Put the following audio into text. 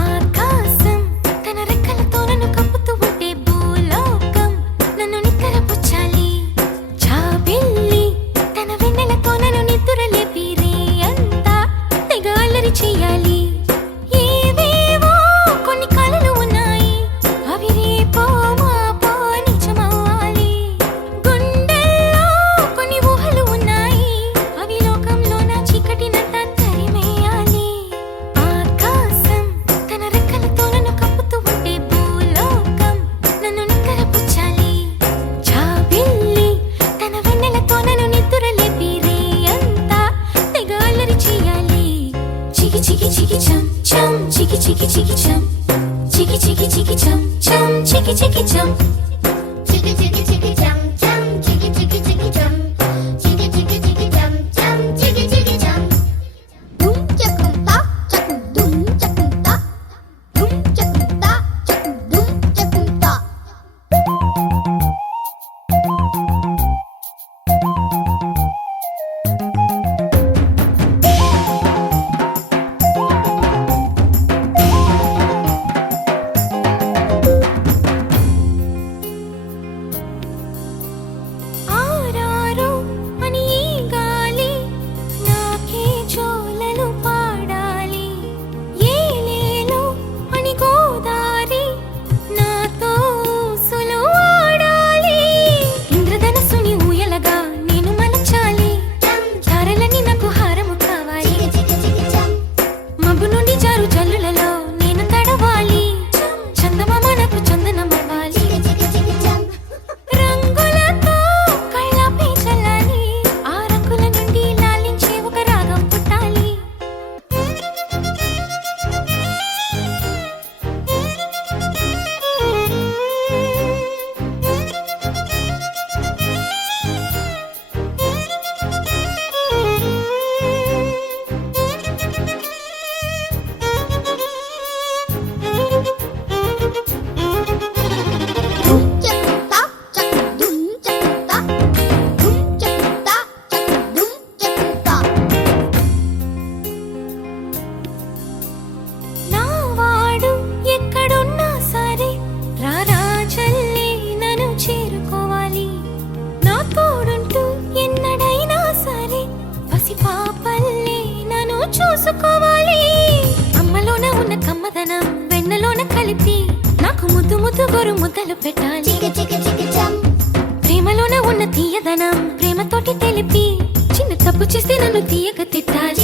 ఆకాశం తన రెక్కలతో నన్ను కప్పుతూ ఉంటే భూలోకం నన్ను నిక్కరపుచ్చాలి. జాబిల్లి తన వెన్నెలతో నన్ను నిద్రలేపి రేయంతా తెగ అల్లరి చెయ్యాలి. ఏవేవో కొన్ని కలలు ఉన్నాయి, అవి రేపో మాపో నిజమవ్వాలి. గుండెల్లో కొన్ని ఊహలు ఉన్నాయి, అవి లోకంలో నా చీకటినంతా తరిమేయాలి. ఆకాశం తన రెక్కలతో నన్ను కప్పుతూ ఉంటే భూలోకం నన్ను నిక్కరపుచ్చాలి. జాబిల్లి తన వెన్నెలతో నన్ను నిద్రలేపి రేయంతా తెగ అల్లరి చెయ్యాలి. చికి చికి చికి చం చం చికి చికి చికి చం చికి చికి చికి చం చం చికి చికి చం చికి చికి చికి చం చం చికి చికి చికి చం చికి చికి చికి చం చం చికి చికి చం డుమ్ చకుంతా చకు డుమ్ చకుంతా డుమ్ చకుంతా చకు డుమ్ చకుంతా ఆరారు అని ఈ గాలి నాకే జోలలు పాడాలి. ఏలేలో అని గోదారి నాతో ఊసులు ఆడాలి. ఇంద్రధనస్సుని ఊయలగా నేను మలచాలి. తారలని నాకు హారము కావాలి. చికి చికి చం మబ్బు నుండి జారు జల్లులలో నేను తడవాలి. చందమామ నాకు చందనమవ్వాలి. చికి చికి చం రంగులతో కళ్ళపై చల్లాలి. ఆ రంగుల నుండి లాలించే ఒక రాగం పుట్టాలి. డుమ్ చకుంతా చకు డుమ్ చకుంతా డుమ్ చకుంతా చకు డుమ్ చకుంతా నా వాడు ఎక్కడున్నా సరే రారాజల్లే నన్ను చేరుకోవాలి. నా తోడుంటూ ఎన్నడైనా సరే పసిపాపల్లే నన్ను చూసుకోవాలి. అమ్మలోన ఉన్న కమ్మదనం వెన్నలోన కలిపి నాకు ముద్దు ముద్దు గొరు ముద్దలు పెట్టాలి. చికి చికి చికి చం ప్రేమలోన ఉన్న తీయదనం ప్రేమతోటి తెలిపి చిన్న తప్పు చేస్తే నన్ను తీయక తిట్టాలి.